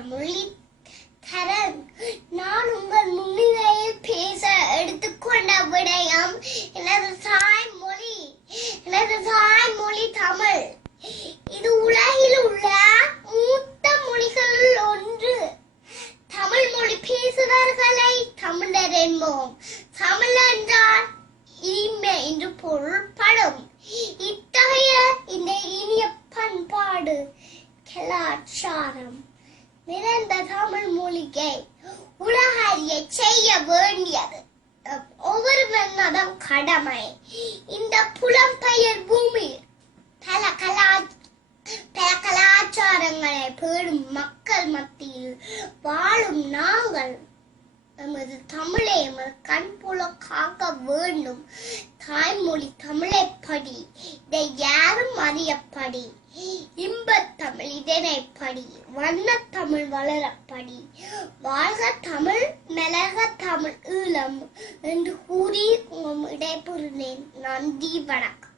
மொழி தரன். நான் உங்கள் முன்னிலையில் பேச எடுத்துக்கொண்ட விடயம் எனது தாய்மொழி தமிழ். இது உலகில் உள்ள மூத்த மொழிகளில் ஒன்று. தமிழ் மொழி பேசுபவர்களை தமிழர் என்போம். தமிழ் என்றால் இனிமை என்று பொருள்படும். இத்தகைய இந்த இனிய பண்பாடு கலாச்சாரம் நிறைந்த தமிழ் மொழியை உலகறிய செய்ய வேண்டியது ஒவ்வொருவனதும் கடமை. இந்த புலம்பெயர் பூமியில் பல கலாச்சாரங்களை பேணும் மக்கள் மத்தியில் வாழும் நாங்கள் நமது தமிழை கண் போல காக்க வேண்டும். தாய்மொழி தமிழை படி, இதை யாரும் அறியப்படி. இன்பத்தமிழ் இதனை படி, வண்ணத்தமிழ் வளரப்படி. வாழ்க தமிழ், மலர்க தமிழ் ஈழம் என்று கூறி இடைபெறுகிறேன். நன்றி, வணக்கம்.